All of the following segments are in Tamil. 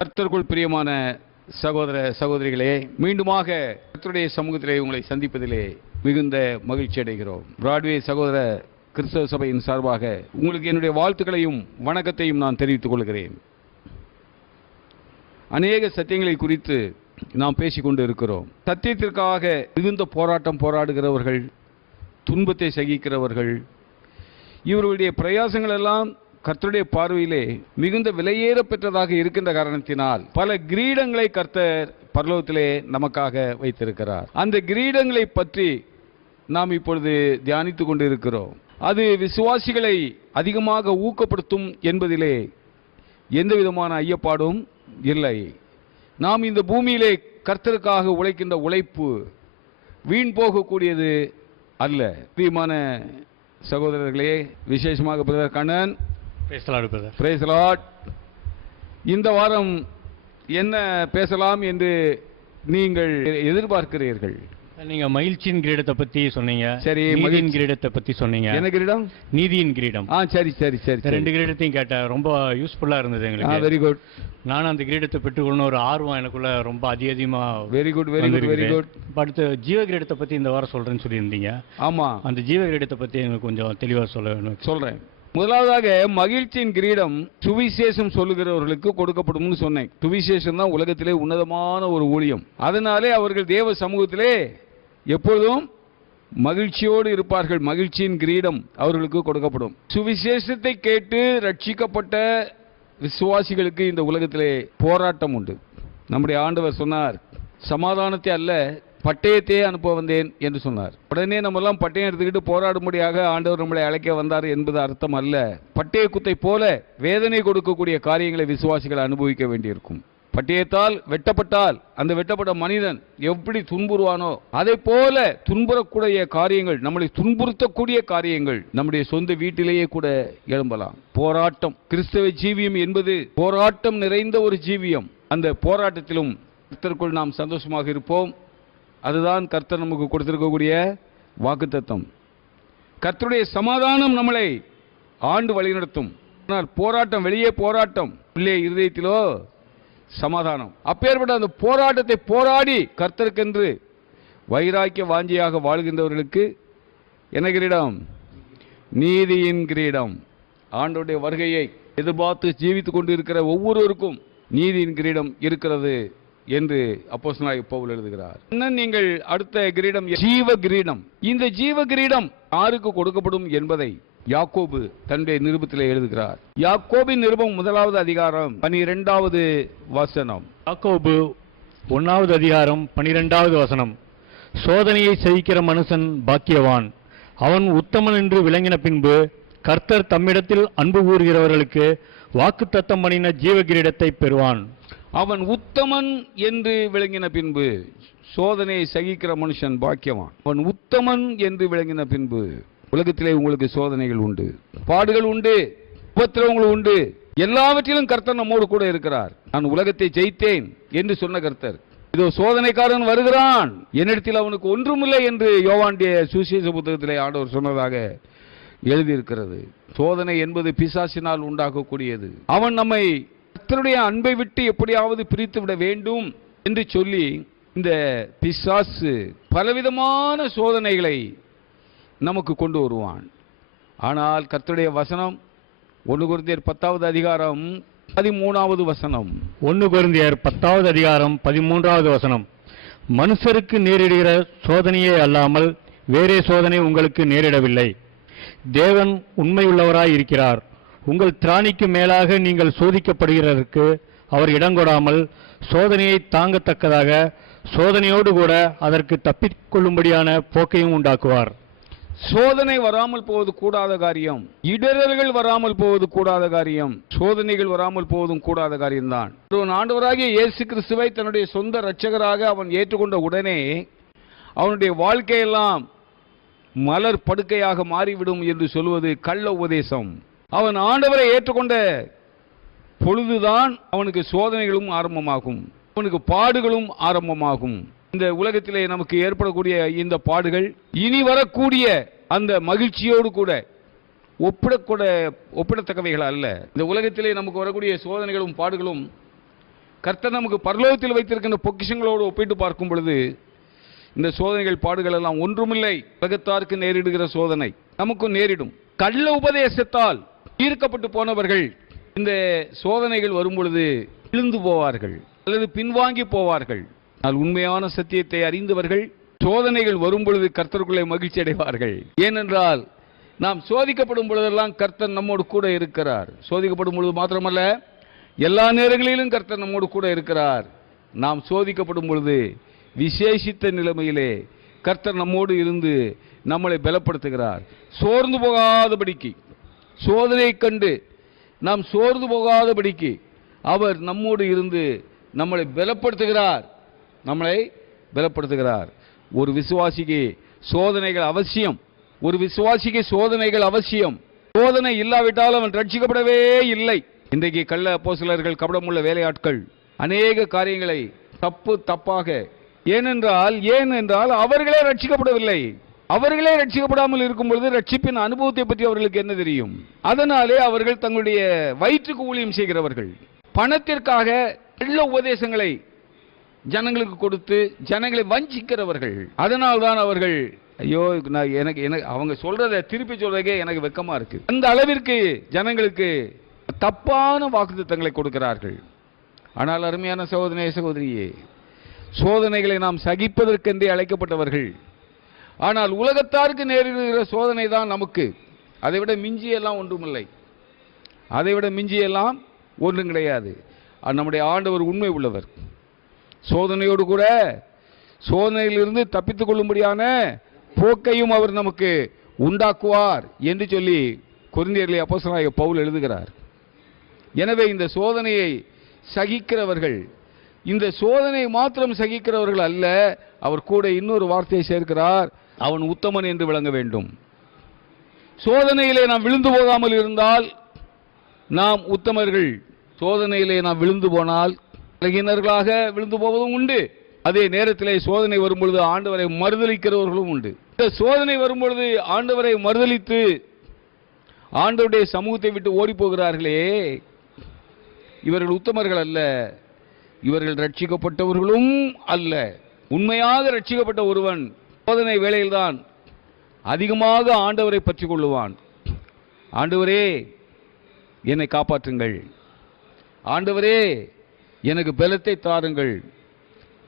கர்த்தருக்குள் பிரியமான சகோதர சகோதரிகளே, மீண்டுமாக கர்த்தருடைய சமூகத்திலே உங்களை சந்திப்பதிலே மிகுந்த மகிழ்ச்சி அடைகிறோம். பிராட்வே சகோதர கிறிஸ்தவ சபையின் சார்பாக உங்களுக்கு என்னுடைய வாழ்த்துக்களையும் வணக்கத்தையும் நான் தெரிவித்துக் கொள்கிறேன். அநேக சத்தியங்களை குறித்து நாம் பேசிக்கொண்டு இருக்கிறோம். சத்தியத்திற்காக மிகுந்த போராட்டம் போராடுகிறவர்கள், துன்பத்தை சகிக்கிறவர்கள், இவர்களுடைய பிரயாசங்கள் எல்லாம் கர்த்தருடைய பார்வையிலே மிகுந்த விலையேற பெற்றதாக இருக்கின்ற காரணத்தினால் பல கிரீடங்களை கர்த்தர் பரலோகத்திலே நமக்காக வைத்திருக்கிறார். அந்த கிரீடங்களை பற்றி நாம் இப்பொழுது தியானித்துக் கொண்டு இருக்கிறோம். அது விசுவாசிகளை அதிகமாக ஊக்கப்படுத்தும் என்பதிலே எந்த விதமான ஐயப்பாடும் இல்லை. நாம் இந்த பூமியிலே கர்த்தருக்காக உழைக்கின்ற உழைப்பு வீண் போகக்கூடியது அல்ல. பிரியமான சகோதரர்களே, விசேஷமாக brother Kannan, praise the Lord. இந்த வாரம் என்ன பேசலாம் என்று நீங்கள் எதிர்பார்க்கிறீர்கள்? நீங்க மகிழ்ச்சியின் கிரீடத்தை பத்தி சொன்னீங்க. சரி, நீதியின் கிரீடத்தை பத்தி சொன்னீங்க. என்ன கிரீடம்? நீதியின் கிரீடம். சரி சரி சரி, ரெண்டு கிரீடத்தையும் கேட்டேன். ரொம்ப யூஸ்ஃபுல்லா இருந்தது எங்களுக்கு. Very good. நானும் அந்த கிரீடத்தை பெற்றுக்கொள்ளணும் ஒரு ஆர்வம் எனக்குள்ள ரொம்ப அதிகமா. Very good very good very good. அடுத்து ஜீவ கிரீடத்தை பத்தி இந்த வாரம் சொல்றேன்னு சொல்லியிருந்தீங்க. ஆமா, அந்த ஜீவ கிரீடத்தை பத்தி எனக்கு கொஞ்சம் தெளிவா சொல்றேன். முதலாவதாக மகிழ்ச்சியின் கிரீடம் சுவிசேஷம் சொல்லுகிறவர்களுக்கு கொடுக்கப்படும் சொன்னேன். சுவிசேஷம் தான் உலகத்திலே உன்னதமான ஒரு ஊழியம். அதனாலே அவர்கள் தேவ சமூகத்திலே எப்பொழுதும் மகிழ்ச்சியோடு இருப்பார்கள். மகிழ்ச்சியின் கிரீடம் அவர்களுக்கு கொடுக்கப்படும். சுவிசேஷத்தை கேட்டு ரட்சிக்கப்பட்ட விசுவாசிகளுக்கு இந்த உலகத்திலே போராட்டம் உண்டு. நம்முடைய ஆண்டவர் சொன்னார், சமாதானத்தை அல்ல பட்டயத்தையே அனுப்ப வந்தேன் என்று சொன்னார். உடனே நம்ம எல்லாம் பட்டயம் எடுத்துக்கிட்டு போராடும்படியாக ஆண்டவர் நம்மளை அழைக்க வந்தார் என்பது அர்த்தம் அல்ல. பட்டய குத்தை போல வேதனை கொடுக்கக்கூடிய காரியங்களை விசுவாசிகள் அனுபவிக்க வேண்டியிருக்கும். பட்டயத்தால் வெட்டப்பட்டால் அந்த வெட்டப்பட்ட மனிதன் எப்படி துன்புறுவானோ அதை போல துன்புறக்கூடிய காரியங்கள், நம்மளை துன்புறுத்தக்கூடிய காரியங்கள் நம்முடைய சொந்த வீட்டிலேயே கூட எழும்பலாம். போராட்டம், கிறிஸ்தவ ஜீவியம் என்பது போராட்டம் நிறைந்த ஒரு ஜீவியம். அந்த போராட்டத்திலும் கர்த்தருக்குள் நாம் சந்தோஷமாக இருப்போம். அதுதான் கர்த்தர் நமக்கு கொடுத்திருக்கக்கூடிய வாக்குத்தத்தம். கர்த்தருடைய சமாதானம் நம்மளை ஆண்டு வழிநடத்தும். ஆனால் போராட்டம், வெளியே போராட்டம், உள்ளே இருதயத்திலோ சமாதானம். அப்பேற்பட்ட அந்த போராட்டத்தை போராடி கர்த்தருக்கென்று வைராக்கிய வாஞ்சியாக வாழ்கின்றவர்களுக்கு என்ன கிரீடம்? நீதியின் கிரீடம். ஆண்டவருடைய வருகையை எதிர்பார்த்து ஜீவித்துக் கொண்டு இருக்கிற ஒவ்வொருவருக்கும் நீதியின் கிரீடம் இருக்கிறது என்று அப்போஸ்தலனாகிய பவுல் எழுதுகிறார். நீங்கள் அடுத்த கிரீடம் ஜீவ கிரீடம். இந்த ஜீவ கிரீடம் யாருக்கு கொடுக்கப்படும் என்பதை யாக்கோபு தன்னுடைய நிருபத்திலே எழுதுகிறார். யாக்கோபின் நிருபம் 1வது அதிகாரம் 12வது வசனம். யாக்கோபு 1வது அதிகாரம் 12வது வசனம். சோதனையை சகிக்கிற மனுஷன் பாக்கியவான், அவன் உத்தமன் என்று விளங்கின பின்பு கர்த்தர் தம்மிடத்தில் அன்பு கூறுகிறவர்களுக்கு வாக்குத்தத்தம் பண்ணின ஜீவ கிரீடத்தை பெறுவான். அவன் உத்தமன் என்று விளங்கின பின்பு, சோதனையை சகிக்கிற மனுஷன் பாக்கியவான். அவன் உத்தமன் என்று விளங்கின பின்பு. உலகத்திலே உங்களுக்கு சோதனைகள் உண்டு, பாடுகள் உண்டு, உபத்திரவங்கள் உண்டு. எல்லாவற்றிலும் கர்த்தர் நம்மோடு கூட இருக்கிறார். நான் உலகத்தை ஜெயித்தேன் என்று சொன்ன கர்த்தர், இதோ சோதனைக்காரன் வருகிறான், என்னிடத்தில் அவனுக்கு ஒன்றுமில்லை என்று யோவானுடைய சுவிசேஷ புத்தகத்திலே ஆண்டவர் சொன்னதாக எழுதியிருக்கிறது. சோதனை என்பது பிசாசினால் உண்டாகக்கூடியது. அவன் நம்மை கர்த்தருடைய அன்பை விட்டு எப்படியாவது பிரித்து விட வேண்டும் என்று சொல்லி இந்த பிசாசு பலவிதமான சோதனைகளை நமக்கு கொண்டு வருவான். ஆனால் கர்த்தருடைய வசனம் 1 கொரிந்தியர் 10வது அதிகாரம் 13வது வசனம். 1 கொரிந்தியர் 10வது அதிகாரம் 13வது வசனம். மனுஷருக்கு நேரிடுகிற சோதனையே அல்லாமல் வேறே சோதனை உங்களுக்கு நேரிடவில்லை. தேவன் உண்மையுள்ளவராய் இருக்கிறார். உங்கள் திராணிக்கு மேலாக நீங்கள் சோதிக்கப்படுகிறதற்கு அவர் இடங்கொடாமல் சோதனையை தாங்கத்தக்கதாக சோதனையோடு கூட அதற்கு தப்பிக்கொள்ளும்படியான போக்கையும் உண்டாக்குவார். சோதனை வராமல் போவது கூடாத காரியம், இடரல்கள் வராமல் போவது கூடாத காரியம், சோதனைகள் வராமல் போவதும் கூடாத காரியம்தான். ஆண்டவராகிய இயேசு கிறிஸ்துவை தன்னுடைய சொந்த இரட்சகராக அவன் ஏற்றுக்கொண்ட உடனே அவனுடைய வாழ்க்கையெல்லாம் மலர் படுக்கையாக மாறிவிடும் என்று சொல்வது கள்ள உபதேசம். அவன் ஆண்டவரை ஏற்றுக்கொண்ட பொழுதுதான் அவனுக்கு சோதனைகளும் ஆரம்பமாகும், அவனுக்கு பாடுகளும் ஆரம்பமாகும். இந்த உலகத்திலே நமக்கு ஏற்படக்கூடிய இந்த பாடுகள் இனி வரக்கூடிய அந்த மகிழ்ச்சியோடு கூட ஒப்பிடத்தக்கவைகள் அல்ல. இந்த உலகத்திலே நமக்கு வரக்கூடிய சோதனைகளும் பாடுகளும் கர்த்தர் நமக்கு பரலோகத்தில் வைத்திருக்கின்ற பொக்கிஷங்களோடு ஒப்பிட்டு பார்க்கும் பொழுது இந்த சோதனைகள் பாடுகள் எல்லாம் ஒன்றுமில்லை. உலகத்தாருக்கு நேரிடுகிற சோதனை நமக்கும் நேரிடும். கள்ள உபதேசத்தால் ஈர்க்கப்பட்டு போனவர்கள் இந்த சோதனைகள் வரும் பொழுது விழுந்து போவார்கள் அல்லது பின்வாங்கி போவார்கள். ஆனால் உண்மையான சத்தியத்தை அறிந்தவர்கள் சோதனைகள் வரும் பொழுது கர்த்தருக்குள்ளே மகிழ்ச்சி அடைவார்கள். ஏனென்றால் நாம் சோதிக்கப்படும் பொழுதெல்லாம் கர்த்தர் நம்மோடு கூட இருக்கிறார். சோதிக்கப்படும் பொழுது மாத்திரமல்ல, எல்லா நேரங்களிலும் கர்த்தர் நம்மோடு கூட இருக்கிறார். நாம் சோதிக்கப்படும் பொழுது விசேஷித்த நிலைமையிலே கர்த்தர் நம்மோடு இருந்து நம்மளை பலப்படுத்துகிறார். சோர்ந்து போகாதபடிக்கு, சோதனை கண்டு நாம் சோர்ந்து போகாதபடிக்கு அவர் நம்மோடு இருந்து நம்மளை பலப்படுத்துகிறார். நம்மளை பலப்படுத்துகிறார். ஒரு விசுவாசிக்கு சோதனைகள் அவசியம். ஒரு விசுவாசிக்கு சோதனைகள் அவசியம். சோதனை இல்லாவிட்டால் அவன் ரட்சிக்கப்படவே இல்லை. இன்றைக்கு கள்ள அப்போஸ்தலர்கள், கபடமுள்ள வேலையாட்கள் அநேக காரியங்களை தப்பாக, ஏனென்றால் அவர்களே ரட்சிக்கப்படவில்லை. அவர்களே ரட்சிக்கப்படாமல் இருக்கும் பொழுது ரட்சிப்பின் அனுபவத்தை பற்றி அவர்களுக்கு என்ன தெரியும்? அதனாலே அவர்கள் தங்களுடைய வயிற்றுக்கு ஊழியம் செய்கிறவர்கள். பணத்திற்காக கள்ள உபதேசங்களை ஜனங்களுக்கு கொடுத்து ஜனங்களை வஞ்சிக்கிறவர்கள். அதனால்தான் அவர்கள், ஐயோ எனக்கு அவங்க சொல்றதை திருப்பி சொல்றதுக்கே எனக்கு வெக்கமா இருக்கு. அந்த அளவிற்கு ஜனங்களுக்கு தப்பான வாக்குத்தத்தங்களை கொடுக்கிறார்கள். ஆனால் அருமையான சகோதரியே, சோதனைகளை நாம் சகிப்பதற்கென்றே அழைக்கப்பட்டவர்கள். ஆனால் உலகத்தாருக்கு நேரிடுகிற சோதனை தான் நமக்கு. அதைவிட மிஞ்சியெல்லாம் ஒன்றுமில்லை. அதைவிட மிஞ்சியெல்லாம் ஒன்றும் கிடையாது. நம்முடைய ஆண்டவர் உண்மை உள்ளவர். சோதனையோடு கூட சோதனையிலிருந்து தப்பித்துக் கொள்ளும்படியான போக்கையும் அவர் நமக்கு உண்டாக்குவார் என்று சொல்லி கொரிந்தியரிலே அப்போஸ்தலனாகிய பவுல் எழுதுகிறார். எனவே இந்த சோதனையை சகிக்கிறவர்கள், இந்த சோதனையை மாத்திரம் சகிக்கிறவர்கள் அல்ல, அவர் கூட இன்னொரு வார்த்தையை சேர்க்கிறார், அவன் உத்தமன் என்று விளங்க வேண்டும். சோதனையிலே நாம் விழுந்து போகாமல் இருந்தால் நாம் உத்தமர்கள். சோதனையிலே நாம் விழுந்து போனால் பலகீனர்களாக விழுந்து போவதும் உண்டு. அதே நேரத்திலே சோதனை வரும்பொழுது ஆண்டவரை மறுதலிக்கிறவர்களும் உண்டு. இந்த சோதனை வரும்பொழுது ஆண்டவரை மறுதலித்து ஆண்டவருடைய சமூகத்தை விட்டு ஓடி போகிறார்களே, இவர்கள் உத்தமர்கள் அல்ல, இவர்கள் ரட்சிக்கப்பட்டவர்களும் அல்ல. உண்மையாக ரட்சிக்கப்பட்ட ஒருவன் சோதனை வேளையில்தான் அதிகமாக ஆண்டவரை பற்றி கொள்ளுவான். ஆண்டவரே என்னை காப்பாற்றுங்கள், ஆண்டவரே எனக்கு பலத்தை தாருங்கள்,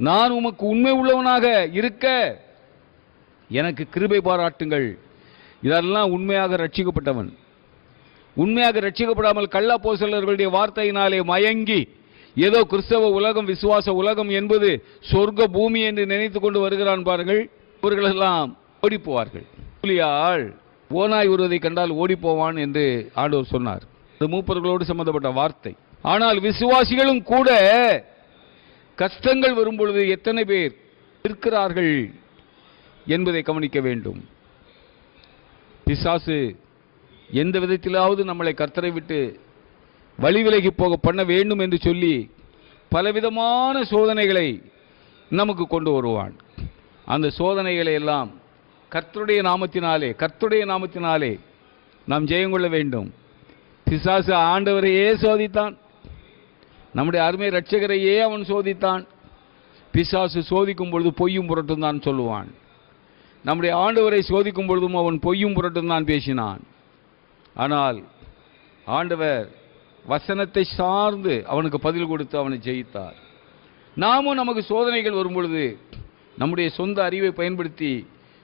நான் உமக்கு உண்மை உள்ளவனாக இருக்க எனக்கு கிருபை பாராட்டுங்கள். இதெல்லாம் உண்மையாக ரட்சிக்கப்பட்டவன். உண்மையாக ரட்சிக்கப்படாமல் கள்ள அப்போஸ்தலர்களுடைய வார்த்தையினாலே மயங்கி ஏதோ கிறிஸ்தவ உலகம், விசுவாச உலகம் என்பது சொர்க்க பூமி என்று நினைத்து கொண்டு வருகிறான் பாருங்கள். இவர்களெல்லாம் ஓடி போவார்கள். கூலியாள் ஓனாய் வருவதை கண்டால் ஓடி போவான் என்று ஆண்டவர் சொன்னார். இது மூப்பர்களோடு சம்பந்தப்பட்ட வார்த்தை. ஆனால் விசுவாசிகளும் கூட கஷ்டங்கள் வரும் பொழுது எத்தனை பேர் இருக்கிறார்கள் என்பதை கவனிக்க வேண்டும். பிசாசு எந்த விதத்திலாவது நம்மளை கர்த்தரை விட்டு வழி விலகி போக பண்ண வேண்டும் என்று சொல்லி பலவிதமான சோதனைகளை நமக்கு கொண்டு வருவான். அந்த சோதனைகளை எல்லாம் கர்த்தருடைய நாமத்தினாலே நாம் ஜெயம் கொள்ள வேண்டும். பிசாசு ஆண்டவரையே சோதித்தான், நம்முடைய அருமை இரட்சகரையே அவன் சோதித்தான். பிசாசு சோதிக்கும் பொழுது பொய்யும் புரட்டும் தான் சொல்லுவான். நம்முடைய ஆண்டவரை சோதிக்கும் பொழுதும் அவன் பொய்யும் புரட்டும் தான் பேசினான். ஆனால் ஆண்டவர் வசனத்தை சார்ந்து அவனுக்கு பதில் கொடுத்து அவனை ஜெயித்தார். நாமும் நமக்கு சோதனைகள் வரும் பொழுது நம்முடைய சொந்த அறிவை பயன்படுத்தி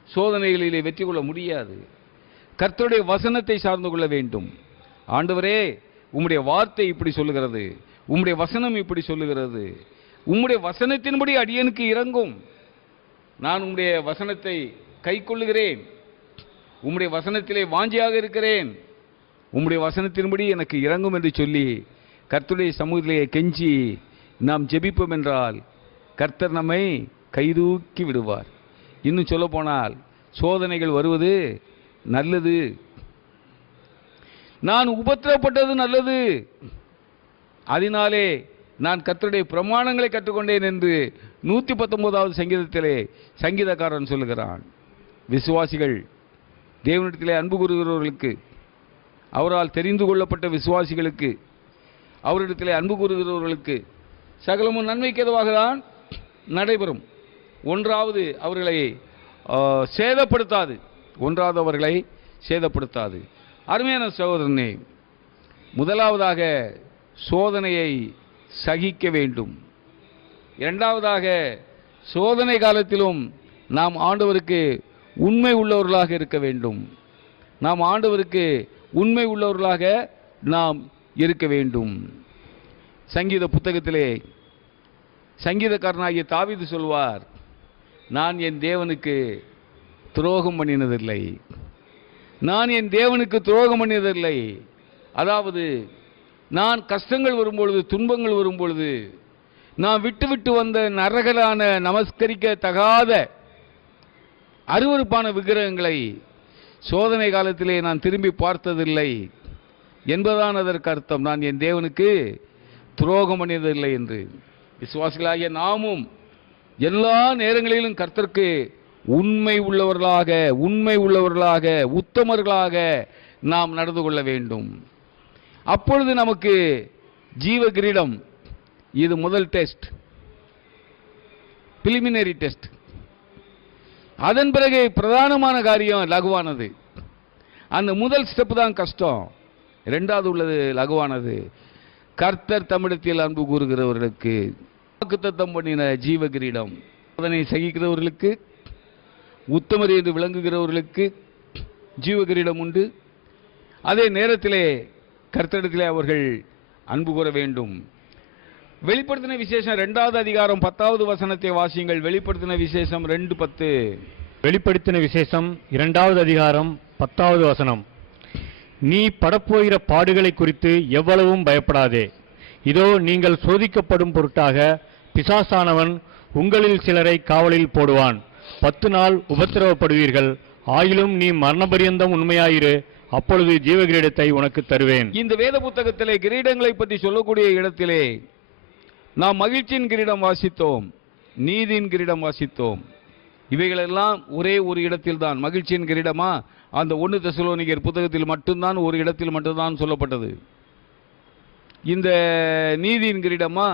சோதனைகளிலே வெற்றி கொள்ள முடியாது. கர்த்தருடைய வசனத்தை சார்ந்து கொள்ள வேண்டும். ஆண்டவரே உம்முடைய வார்த்தை இப்படி சொல்லுகிறது, உம்முடைய வசனம் இப்படி சொல்லுகிறது, உம்முடைய வசனத்தின்படி அடியனுக்கு இறங்கும், நான் உம்முடைய வசனத்தை கை கொள்ளுகிறேன், உம்முடைய வசனத்திலே வாஞ்சியாக இருக்கிறேன், உம்முடைய வசனத்தின்படி எனக்கு இறங்கும் என்று சொல்லி கர்த்தருடைய சமூகத்திலே கெஞ்சி நாம் ஜெபிப்போம் என்றால் கர்த்தர் நம்மை கைதூக்கி விடுவார். இன்னும் சொல்ல போனால் சோதனைகள் வருவது நல்லது. நான் உபத்திரப்பட்டது நல்லது, அதனாலே நான் கர்த்தருடைய பிரமாணங்களை கற்றுக்கொண்டேன் என்று 119வது சங்கீதத்திலே சங்கீதக்காரன் சொல்லுகிறான். விசுவாசிகள் தேவனிடத்திலே அன்பு கூறுகிறவர்களுக்கு, அவரால் தெரிந்து கொள்ளப்பட்ட விசுவாசிகளுக்கு, அவரிடத்திலே அன்பு கூறுகிறவர்களுக்கு சகலமும் நன்மைக்கு எதுவாக தான் நடைபெறும். ஒன்றாவது அவர்களை சேதப்படுத்தாது. ஒன்றாவது அவர்களை சேதப்படுத்தாது. அருமையான சகோதரனே, முதலாவதாக சோதனையை சகிக்க வேண்டும். இரண்டாவதாக சோதனை காலத்திலும் நாம் ஆண்டவருக்கு உண்மை உள்ளவர்களாக இருக்க வேண்டும். நாம் ஆண்டவருக்கு உண்மை உள்ளவர்களாக நாம் இருக்க வேண்டும். சங்கீத புத்தகத்திலே சங்கீதக்காரனாகிய தாவீது சொல்வார், நான் என் தேவனுக்கு துரோகம் பண்ணினதில்லை. நான் என் தேவனுக்கு துரோகம் பண்ணினதில்லை. அதாவது நான் கஷ்டங்கள் வரும்பொழுது, துன்பங்கள் வரும்பொழுது, நான் விட்டு விட்டு வந்த நரகலான நமஸ்கரிக்க தகாத அருவருப்பான விக்கிரகங்களை சோதனை காலத்திலே நான் திரும்பி பார்த்ததில்லை என்பதான் அதற்கு அர்த்தம். நான் என் தேவனுக்கு துரோகம் பண்ணியதில்லை என்று. விசுவாசிகளாகிய நாமும் எல்லா நேரங்களிலும் கர்த்தருக்கு உண்மை உள்ளவர்களாக உத்தமர்களாக நாம் நடந்து கொள்ள வேண்டும். அப்பொழுது நமக்கு ஜீவ கிரீடம். இது முதல் டெஸ்ட், பிலிமினரி டெஸ்ட். அதன் பிறகு பிரதானமான காரியம் லகுவானது. அந்த முதல் ஸ்டெப் தான் கஷ்டம். இரண்டாவது உள்ளது லகுவானது. கர்த்தர் தம்மிடத்தில் அன்பு கூறுகிறவர்களுக்கு வாக்குத்தத்தம் பண்ணின ஜீவ கிரீடம். அதனை சகிக்கிறவர்களுக்கு, உத்தமர் என்று விளங்குகிறவர்களுக்கு ஜீவ கிரீடம் உண்டு. அதே நேரத்திலே கர்த்தரிடத்திலே அவர்கள் அன்பு கூற வேண்டும். வெளிப்படுத்தின விசேஷம் 2வது அதிகாரம் 10வது வசனத்தை வாசியுங்கள். வெளிப்படுத்தின விசேஷம் 2:10. வெளிப்படுத்தின விசேஷம் 2வது அதிகாரம் 10வது வசனம். நீ படப்போகிற பாடுகளை குறித்து எவ்வளவும் பயப்படாதே. இதோ நீங்கள் சோதிக்கப்படும் பொருட்டாக பிசாசானவன் உங்களில் சிலரை காவலில் போடுவான். 10 நாள் உபத்திரவப்படுவீர்கள். ஆயிலும் நீ மரணபரியந்தம் உண்மையாயிரு, அப்பொழுது ஜீவ கிரீடத்தை உனக்கு தருவேன். இந்த வேத புத்தகத்திலே கிரீடங்களை பற்றி சொல்லக்கூடிய இடத்திலே நாம் மகிழ்ச்சியின் கிரீடம் வாசித்தோம், நீதியின் கிரீடம் வாசித்தோம். இவைகளெல்லாம் ஒரே ஒரு இடத்தில் தான். மகிழ்ச்சியின் கிரீடமா அந்த 1 தெசலோனிக்கர் புத்தகத்தில் மட்டும்தான், ஒரு இடத்தில் மட்டும்தான் சொல்லப்பட்டது. இந்த நீதியின் கிரீடமா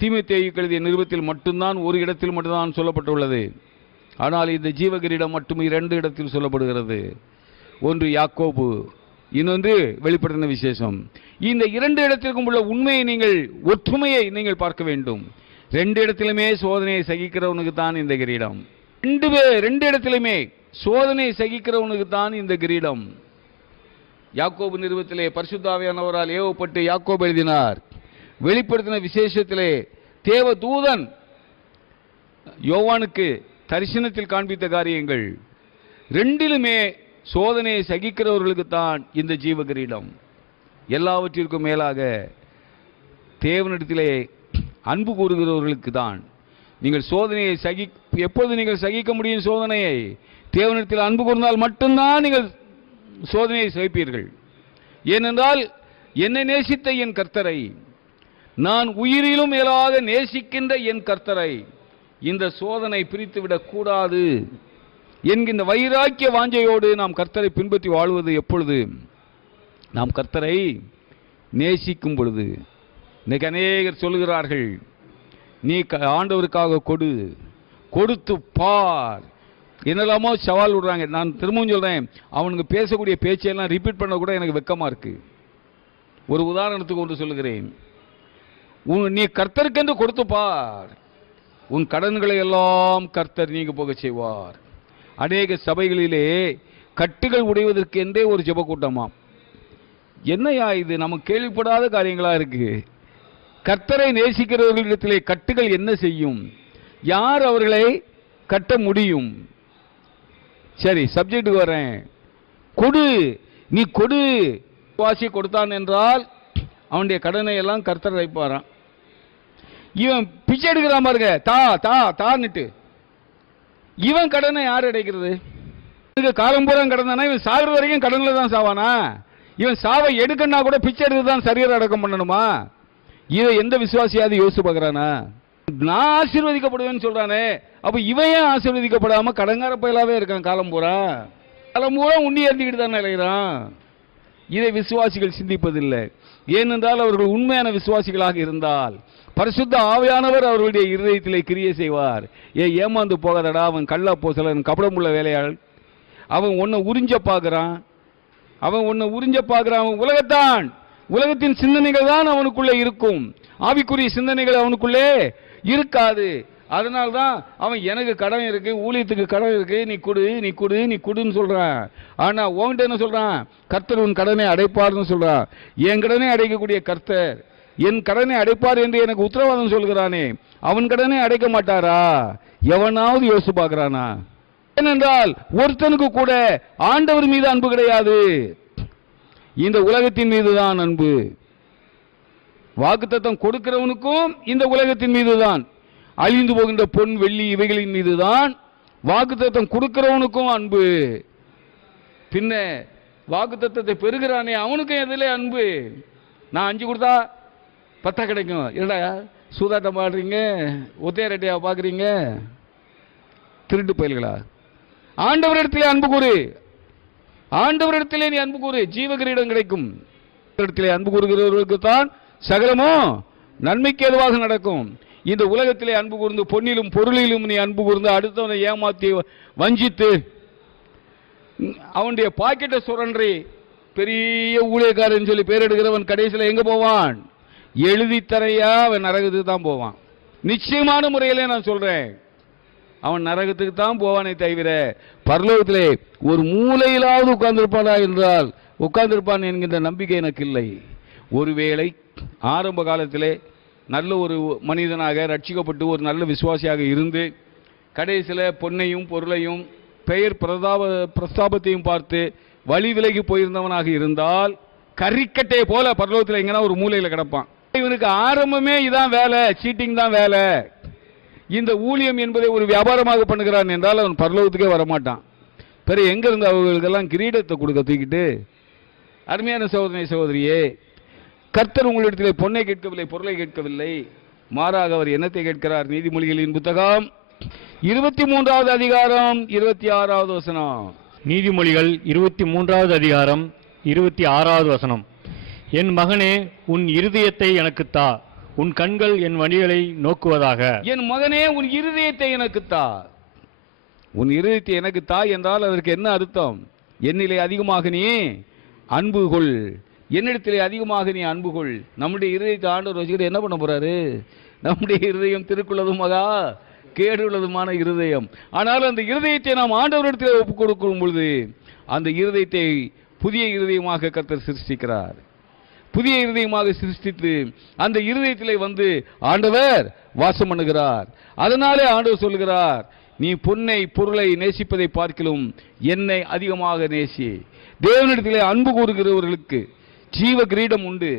தீமோத்தேயுவுக்கு எழுதிய நிருபத்தில் மட்டும்தான், ஒரு இடத்தில் மட்டும்தான் சொல்லப்பட்டுள்ளது. ஆனால் இந்த ஜீவ கிரீடம் மட்டும் 2 இடத்தில் சொல்லப்படுகிறது. ஒன்று யாக்கோபு, இன்னொன்று வெளிப்படுத்தின விசேஷம். இந்த 2 இடத்திற்கும் உள்ள உண்மையை நீங்கள், ஒற்றுமையை நீங்கள் பார்க்க வேண்டும். 2 இடத்திலுமே சோதனையை சகிக்கிறவனுக்கு தான் இந்த கிரீடம். 2 இடத்திலுமே சோதனை சகிக்கிறவனுக்கு தான் இந்த கிரீடம். யாக்கோபு நிருபத்திலே பரிசுத்த ஆவியானவரால் ஏவப்பட்டு யாக்கோபு எழுதினார். வெளிப்படுத்தின விசேஷத்திலே தேவ தூதன் யோவானுக்கு தரிசனத்தில் காண்பித்த காரியங்கள். 2லுமே சோதனையை சகிக்கிறவர்களுக்கு தான் இந்த ஜீவ கிரீடம். எல்லாவற்றிற்கும் மேலாக தேவனிடத்திலே அன்பு கூறுகிறவர்களுக்கு தான். நீங்கள் சோதனையை எப்பொழுது நீங்கள் சகிக்க முடியும்? சோதனையை தேவனிடத்தில் அன்பு கூர்ந்தால் மட்டும்தான் நீங்கள் சோதனையை சகிப்பீர்கள். ஏனென்றால் என்னை நேசித்த என் கர்த்தரை, நான் உயிரிலும் மேலாக நேசிக்கின்ற என் கர்த்தரை இந்த சோதனை பிரித்துவிடக் கூடாது என்கின்ற வைராக்கிய வாஞ்சையோடு நாம் கர்த்தரை பின்பற்றி வாழ்வது எப்பொழுது? நாம் கர்த்தரை நேசிக்கும் பொழுது. இன்னைக்கு அநேகர் சொல்லுகிறார்கள், நீ ஆண்டவருக்காக கொடுத்து பார், என்னெல்லாமோ சவால் விடுறாங்க. நான் திரும்பவும் சொல்றேன், அவனுக்கு பேசக்கூடிய பேச்சையெல்லாம் ரிப்பீட் பண்ண கூட எனக்கு வெக்கமா இருக்கு. ஒரு உதாரணத்துக்கு ஒன்று சொல்லுகிறேன். நீ கர்த்தருக்கென்று கொடுத்து பார், உன் கடன்களை எல்லாம் கர்த்தர் நீங்க போக செய்வார். அநேக சபைகளிலே கட்டுகள் உடைவதற்கு என்றே ஒரு ஜெப கூட்டமாம். என்னையா இது? நமக்கு கேள்விப்படாத காரியங்களா இருக்கு. கர்த்தரை நேசிக்கிறவர்களிடத்திலே கட்டுகள் என்ன செய்யும்? யார் அவர்களை கட்ட முடியும்? சரி, சப்ஜெக்டுக்கு வரேன். நீ கொடு. வாசி கொடுத்தான் என்றால் அவனுடைய கடனை எல்லாம் கர்த்தர் வைப்பாராம். இவன் பிச்சை எடுக்கிறான் பாருங்க, தான்னுட்டு. இவன் கடனை யார் அடைக்கிறது? காலம் பூரா கடன் தானே. இவன் சாகுற வரைக்கும் கடன்ல தான் சாவானா? இவன் சாவை எடுக்கன்னா கூட பிச்சை எடுத்து தான் சரீர அடக்கம் பண்ணணுமா? இதை எந்த விசுவாசியாவது யோசிச்சு பார்க்கறானா? நான் ஆசீர்வதிக்கப்படுவேன்னு சொல்றானே, அப்ப இவன் ஏன் ஆசீர்வதிக்கப்படாம கடங்கார பயலாவே இருக்கான்? காலம் பூரா உண்டி ஏந்திக்கிட்டு தான் நிலைகிறான். இதை விசுவாசிகள் சிந்திப்பதில்லை. ஏனென்றால் அவர்கள் உண்மையான விசுவாசிகளாக இருந்தால் பரிசுத்த ஆவியானவர் அவர்களுடைய இருதயத்திலே கிரியை செய்வார். ஏமாந்து போகாதடா, அவன் கள்ளா போசலன் கபடமுள்ள வேலையாள், அவன் உன்னை உறிஞ்ச பார்க்கிறான், அவன் உலகத்தின் சிந்தனைகள் தான் அவனுக்குள்ளே இருக்கும், ஆவிக்குரிய சிந்தனைகள் அவனுக்குள்ளே இருக்காது. அதனால்தான் அவன் எனக்கு கடன் இருக்கு, ஊழியத்துக்கு கடன் இருக்கு, நீ குடுன்னு சொல்றான். ஆனா உன்கிட்ட என்ன சொல்றான்? கர்த்தர் உன் கடனை அடைப்பார்னு சொல்றான். என் கடனை அடைக்கக்கூடிய கர்த்தர் என் கடனை அடைப்பார் என்று எனக்கு உத்தரவாதம் சொல்கிறானே, அவன் கடனை அடைக்க மாட்டாரா? எவனாவது யோசிச்சு பார்க்கிறானா? ஏனென்றால் ஒருத்தனுக்கு கூட ஆண்டவர் மீது அன்பு கிடையாது, இந்த உலகத்தின் மீதுதான் அன்பு. வாக்குத்தத்தம் கொடுக்கிறவனுக்கும் இந்த உலகத்தின் மீதுதான், அழிந்து போகின்ற பொன் வெள்ளி இவைகளின் மீதுதான் வாக்குத்தத்தம் கொடுக்கிறவனுக்கும் அன்பு. பின்ன வாக்குத்தத்தத்தை பெறுகிறானே அவனுக்கும் எதிலே அன்பு? நான் 5 கொடுத்தா 10 கிடைக்கும். இல்லடா சூதாட்டம் பாடுறீங்க, ஒத்தையரட்டையா பார்க்குறீங்க, திருட்டு பயல்களா? ஆண்டவரிடத்திலே அன்பு கூறு, ஆண்டவரிடத்திலே நீ அன்பு கூறு, ஜீவகிரீடம் கிடைக்கும். இடத்திலே அன்பு கூறுகிறவர்களுக்கு தான் சகலமும் நன்மைக்கு எதுவாக நடக்கும். இந்த உலகத்திலே அன்பு கூர்ந்து பொன்னிலும் பொருளிலும் நீ அன்பு கூர்ந்து அடுத்தவனை ஏமாற்றி வஞ்சித்து அவனுடைய பாக்கெட்டை சுரன்றி பெரிய ஊழியக்காரன் சொல்லி பேர் எடுக்கிறவன் கடைசியில் எங்க போவான்? எழுதி தரையா அவன் நரகத்துக்கு தான் போவான். நிச்சயமான முறையிலே நான் சொல்றேன், அவன் நரகத்துக்கு தான் போவானே தவிர பரலோகத்திலே ஒரு மூலையிலாவது உட்கார்ந்திருப்பானா என்றால் உட்கார்ந்திருப்பான் என்கின்ற நம்பிக்கை எனக்கு இல்லை. ஒருவேளை ஆரம்ப காலத்திலே நல்ல ஒரு மனிதனாக ரட்சிக்கப்பட்டு ஒரு நல்ல விசுவாசியாக இருந்து கடைசியில் பொன்னையும் பொருளையும் பெயர் பிரஸ்தாபத்தையும் பார்த்து வழி விலகி போயிருந்தவனாக இருந்தால் கறிக்கட்டை போல பரலோகத்தில் எங்கன்னா ஒரு மூலையில் கிடப்பான். இவனுக்கு ஆரம்பமே இதான் வேலை, சீட்டிங் தான் வேலை, இந்த ஊழியம் என்பதை ஒரு வியாபாரமாக பண்ணுகிறான் என்றால் அவன் பரலோகத்துக்கே வரமாட்டான். பிறகு எங்கிருந்து அவர்களுக்கெல்லாம் கிரீடத்தை கொடுக்க தூக்கிட்டு? அருமையான சகோதரியே, கர்த்தர் உங்களிடத்தில் பொன்னை கேட்கவில்லை, பொருளை கேட்கவில்லை, மாறாக அவர் என்னத்தை கேட்கிறார்? நீதிமொழிகளின் புத்தகம் 23வது அதிகாரம் 26வது வசனம். நீதிமொழிகள் 23வது அதிகாரம் 26வது வசனம். என் மகனே, உன் இருதயத்தை எனக்கு தா, உன் கண்கள் என் வழிகளை நோக்குவதாக. என் மகனே, உன் இருதயத்தை எனக்கு தா. உன் இருதயத்தை எனக்கு தா என்றால் அதற்கு என்ன அர்த்தம்? என்னிலே அதிகமாக நீ அன்பு கொள், என்னிடத்திலே அதிகமாக நீ அன்பு கொள். நம்முடைய இருதயத்தை ஆண்டவர் வச்சுக்கிட்டு என்ன பண்ண போறாரு? நம்முடைய இருதயம் திருக்குள்ளதும் மகா கேடுள்ளதுமான இருதயம். ஆனால் அந்த இருதயத்தை நாம் ஆண்டவரிடத்தில் ஒப்புக் கொடுக்கும் பொழுது அந்த இருதயத்தை புதிய இருதயமாக கர்த்தர் சிருஷ்டிக்கிறார். புதிய இருதயமாக சிருஷ்டித்து அந்த இருதயத்திலே வந்து ஆண்டவர் வாசம் பண்ணுகிறார். அதனாலே ஆண்டவர் சொல்கிறார், நீ பொன்னை பொருளை நேசிப்பதை பார்க்கிலும் என்னை அதிகமாக நேசி. தேவனிடத்திலே அன்பு கூறுகிறவர்களுக்கு ஜீவ கிரீடம் உண்டு.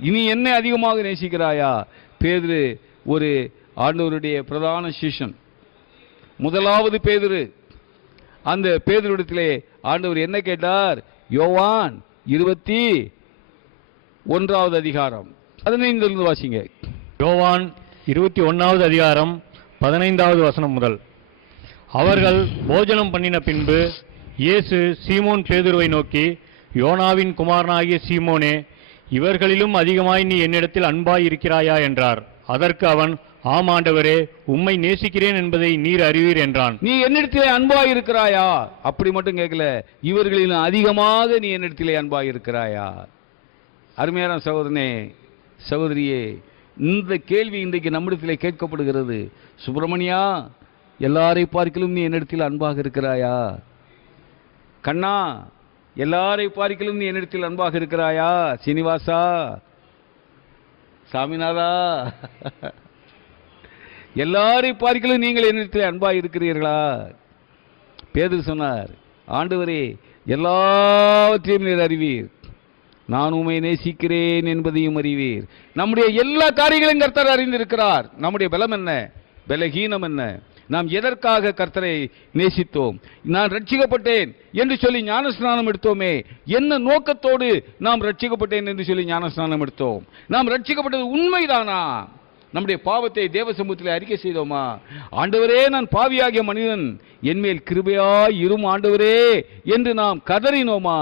இனி என்னை அதிகமாக நேசிக்கிறாயா? பேதுரு ஒரு ஆண்டவருடைய பிரதான சிஷ்யன், முதலாவது பேதுரு. அந்த பேதுருவிடத்திலே ஆண்டவர் என்ன கேட்டார்? யோவான் 21வது அதிகாரம் 15 வாசிங்க. யோவான் 21வது அதிகாரம் 15வது வசனம் முதல். அவர்கள் போஜனம் பண்ணின பின்பு இயேசு சீமோன் பேதுருவை நோக்கி, யோனாவின் குமாரனாகிய சீமோனே, இவர்களிலும் அதிகமாய் நீ என்னிடத்தில் அன்பாய் இருக்கிறாயா என்றார். அதற்கு அவன், ஆம் ஆண்டவரே, உம்மை நேசிக்கிறேன் என்பதை நீர் அறிவீர் என்றான். நீ என்னிடத்திலே அன்பாய் இருக்கிறாயா? அப்படி மட்டும் கேட்கல, இவர்களிலும் அதிகமாக நீ என்னிடத்திலே அன்பாய் இருக்கிறாயா? அருமையான சகோதரனே, சகோதரியே, இந்த கேள்வி இன்றைக்கு நம்மிடத்திலே கேட்கப்படுகிறது. சுப்பிரமணியா, எல்லாரை பார்க்கிலும் நீ என்னிடத்தில் அன்பாக இருக்கிறாயா? கண்ணா, எல்லாரை பார்க்கிலும் நீ என்னிடத்தில் அன்பாக இருக்கிறாயா? சீனிவாசா, சாமிநாதா, எல்லாரை பார்க்கிலும் நீங்கள் என்னிடத்தில் அன்பாக இருக்கிறீர்களா? பேதுரு சொன்னார், ஆண்டவரே, எல்லாவற்றையும் நீர் அறிவீர், நான் உம்மை நேசிக்கிறேன் என்பதையும் அறிவீர். நம்முடைய எல்லா காரியங்களையும் கர்த்தர் அறிந்திருக்கிறார். நம்முடைய பலம் என்ன, பலகீனம் என்ன, நாம் எதற்காக கர்த்தரை நேசித்தோம், நான் ரட்சிக்கப்பட்டேன் என்று சொல்லி ஞானஸ்நானம் எடுத்தோமே, என்ன நோக்கத்தோடு நாம் ரட்சிக்கப்பட்டேன் என்று சொல்லி ஞானஸ்நானம் எடுத்தோம்? நாம் ரட்சிக்கப்பட்டது உண்மைதானா? நம்முடைய பாவத்தை தேவ சமூகத்தில் அறிக்கை செய்தோமா? ஆண்டவரே, நான் பாவியாகிய மனிதன், என்மேல் கிருபையாய் இரும் ஆண்டவரே என்று நாம் கதறினோமா?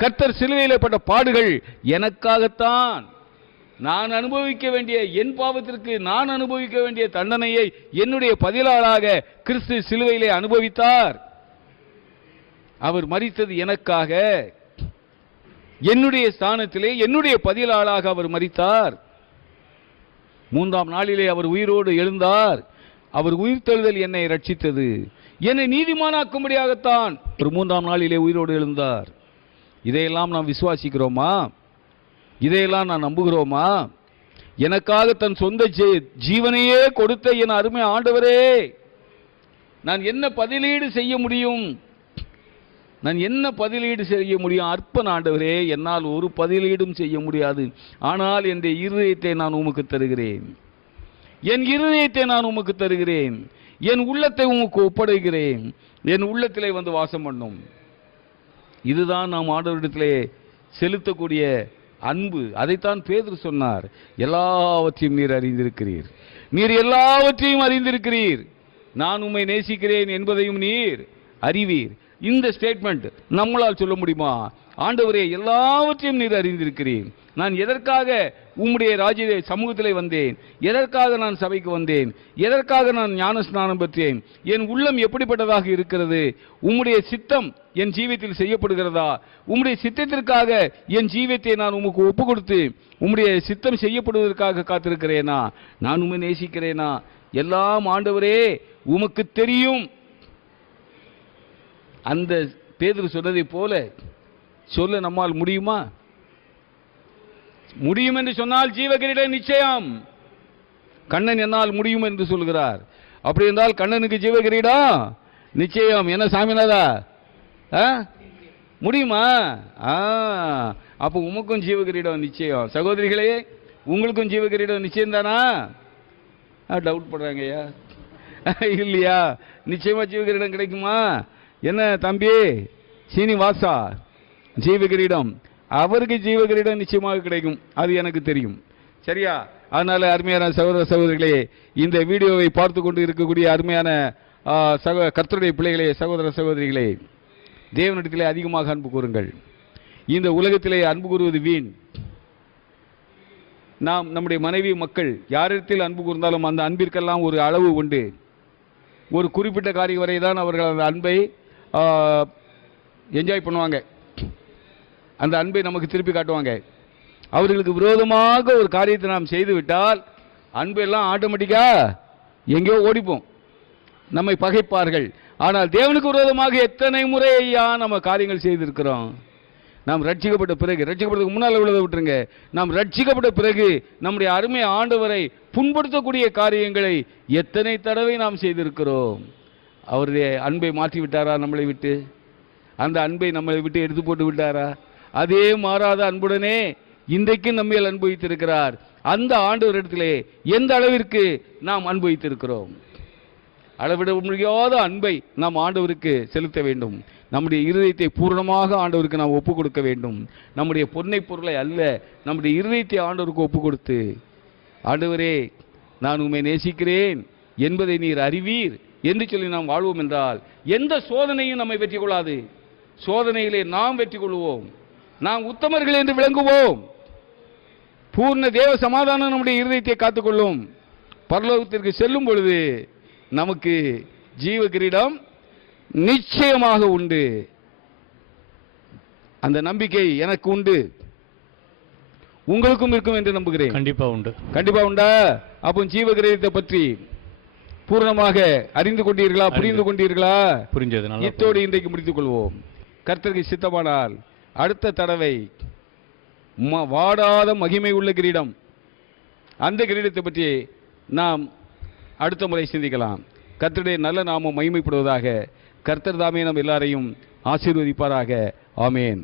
கர்த்தர் சிலுவையிலே பட்ட பாடுகள் எனக்காகத்தான், நான் அனுபவிக்க வேண்டிய என் பாவத்திற்கு நான் அனுபவிக்க வேண்டிய தண்டனையை என்னுடைய பதிலாளாக கிறிஸ்து சிலுவையிலே அனுபவித்தார். அவர் மரித்தது எனக்காக, என்னுடைய ஸ்தானத்திலே என்னுடைய பதிலாளாக அவர் மரித்தார். 3ஆம் நாளிலே அவர் உயிரோடு எழுந்தார். அவர் உயிர்த்தெழுதல் என்னை ரட்சித்தது, என்னை நீதிமானாக்கும்படியாகத்தான் ஒரு 3ஆம் நாளிலே உயிரோடு எழுந்தார். இதையெல்லாம் நாம் விசுவாசிக்கிறோமா? இதையெல்லாம் நான் நம்புகிறோமா? எனக்காக தன் சொந்த ஜீவனையே கொடுத்த என் அருமை ஆண்டவரே, நான் என்ன பதிலீடு செய்ய முடியும்? நான் என்ன பதிலீடு செய்ய முடியும்? அற்பன் ஆண்டவரே, என்னால் ஒரு பதிலீடும் செய்ய முடியாது. ஆனால் என் இருதயத்தை நான் உமக்கு தருகிறேன். என் இருதயத்தை நான் உமக்கு தருகிறேன். என் உள்ளத்தை உமக்கு ஒப்படைக்கிறேன். என் உள்ளத்திலே வந்து வாசம் பண்ணும். இதுதான் நாம் ஆண்டவரிடத்திலே செலுத்தக்கூடிய அன்பு. அதைத்தான் பேதுரு சொன்னார். எல்லாவற்றையும் நீர் அறிந்திருக்கிறீர், நீர் எல்லாவற்றையும் அறிந்திருக்கிறீர், நான் உம்மை நேசிக்கிறேன் என்பதையும் நீர் அறிவீர். இந்த ஸ்டேட்மெண்ட் நம்மளால் சொல்ல முடியுமா? ஆண்டவரே, எல்லாவற்றையும் நீர் அறிந்திருக்கிறீர். நான் எதற்காக உம்முடைய ராஜ்ய சமூகத்திலே வந்தேன்? எதற்காக நான் சபைக்கு வந்தேன்? எதற்காக நான் ஞான ஸ்நானம் பெற்றேன்? என் உள்ளம் எப்படிப்பட்டதாக இருக்கிறது? உம்முடைய சித்தம் என் ஜீவியத்தில் செய்யப்படுகிறதா? உம்முடைய சித்தத்திற்காக என் ஜீவியத்தை நான் உமக்கு ஒப்பு கொடுத்து உம்முடைய சித்தம் செய்யப்படுவதற்காக காத்திருக்கிறேனா? நான் உம்மை நேசிக்கிறேனா? எல்லாம் ஆண்டவரே உமக்கு தெரியும். அந்த பேதுரு சொன்னதை போல சொல்ல நம்மால் முடியுமா? முடியும் என்று சொன்னால் ஜீவகிரீடம் நிச்சயம். கண்ணன் என்னால் முடியும் என்று சொல்கிறார். அப்படி என்றால் கண்ணனுக்கு ஜீவகிரீடம் நிச்சயம். என்ன சாமிநாதா, முடியுமா? அப்போ உமக்கும் ஜீவகிரீடம் நிச்சயம். சகோதரிகளே, உங்களுக்கும் ஜீவகிரீடம் நிச்சயம் தானா? டவுட் பண்றாங்கய்யா. இல்லையா? நிச்சயமா ஜீவகிரீடம் கிடைக்குமா? என்ன தம்பி சீனிவாசா, ஜீவகிரீடம் அவருக்கு ஜீவகிரீடம் நிச்சயமாக கிடைக்கும், அது எனக்கு தெரியும். சரியா? அதனால அருமையான சகோதர சகோதரிகளே, இந்த வீடியோவை பார்த்து கொண்டு இருக்கக்கூடிய அருமையான கர்த்தருடைய பிள்ளைகளே, சகோதர சகோதரிகளே, தேவனிடத்திலே அதிகமாக அன்பு கூறுங்கள். இந்த உலகத்திலே அன்பு கூறுவது வீண். நாம் நம்முடைய மனைவி மக்கள் யாரிடத்தில் அன்பு கூர்ந்தாலும் அந்த அன்பிற்கெல்லாம் ஒரு அளவு உண்டு. ஒரு குறிப்பிட்ட காரியம் வரை தான் அவர்கள் அந்த அன்பை என்ஜாய் பண்ணுவாங்க, அந்த அன்பை நமக்கு திருப்பி காட்டுவாங்க. அவர்களுக்கு விரோதமாக ஒரு காரியத்தை நாம் செய்துவிட்டால் அன்பு எல்லாம் ஆட்டோமேட்டிக்கா எங்கேயோ ஓடிப்போம், நம்மை பகைப்பார்கள். ஆனால் தேவனுக்கு விரோதமாக எத்தனை முறை ஐயா நம்ம காரியங்கள் செய்திருக்கிறோம். நாம் ரட்சிக்கப்பட்ட பிறகு, ரட்சிக்கப்பட்டதுக்கு முன்னால் உள்ளதை விட்டுருங்க, நாம் ரட்சிக்கப்பட்ட பிறகு நம்முடைய அருமை ஆண்டவரை புண்படுத்தக்கூடிய காரியங்களை எத்தனை தடவை நாம் செய்திருக்கிறோம். அவருடைய அன்பை மாற்றி விட்டாரா நம்மளை விட்டு? அந்த அன்பை நம்மளை விட்டு எடுத்து போட்டு விட்டாரா? அதே மாறாத அன்புடனே இன்றைக்கு நம்மையில் அன்பு வைத்திருக்கிறார். அந்த ஆண்டவரிடத்திலே எந்த அளவிற்கு நாம் அன்பு வைத்திருக்கிறோம்? அளவிட முடியாத அன்பை நாம் ஆண்டவருக்கு செலுத்த வேண்டும். நம்முடைய இருதயத்தை பூரணமாக ஆண்டவருக்கு நாம் ஒப்பு கொடுக்க வேண்டும். நம்முடைய பொன்னை பொருளை அல்ல, நம்முடைய இருதயத்தை ஆண்டவருக்கு ஒப்பு கொடுத்து, ஆண்டவரே நான் உம்மை நேசிக்கிறேன் என்பதை நீர் அறிவீர் என்று சொல்லி நாம் வாழ்வோம் என்றால் எந்த சோதனையும் நம்மை வெற்றி கொள்ளாது. சோதனையிலே நாம் வெற்றி கொள்வோம், நாம் உத்தமர்கள் என்று விளங்குவோம். பூர்ண தேவ சமாதானம் நம்முடைய இருதயத்தை காத்துக்கொள்ளும். பரலோகத்திற்கு செல்லும் பொழுது நமக்கு ஜீவ கிரீடம் நிச்சயமாக உண்டு. அந்த நம்பிக்கை எனக்கு உண்டு, உங்களுக்கும் இருக்கும் என்று நம்புகிறேன். கண்டிப்பா உண்டு. கண்டிப்பா உண்டா? அப்போ ஜீவ கிரீடத்தை பற்றி பூர்ணமாக அறிந்து கொண்டீர்களா? புரிந்து கொண்டீர்களா? புரிஞ்சது. இத்தோடு இன்றைக்கு முடித்துக் கொள்வோம். கர்த்தருக்கு சித்தமானால் அடுத்த தடவை வாடாத மகிமை உள்ள கிரீடம், அந்த கிரீடத்தை பற்றி நாம் அடுத்த முறை சிந்திக்கலாம். கர்த்தருடைய நல்ல நாமம் மகிமைப்படுவதாக. கர்த்தர் தாமே நம் எல்லாரையும் ஆசீர்வதிப்பாராக. ஆமேன்.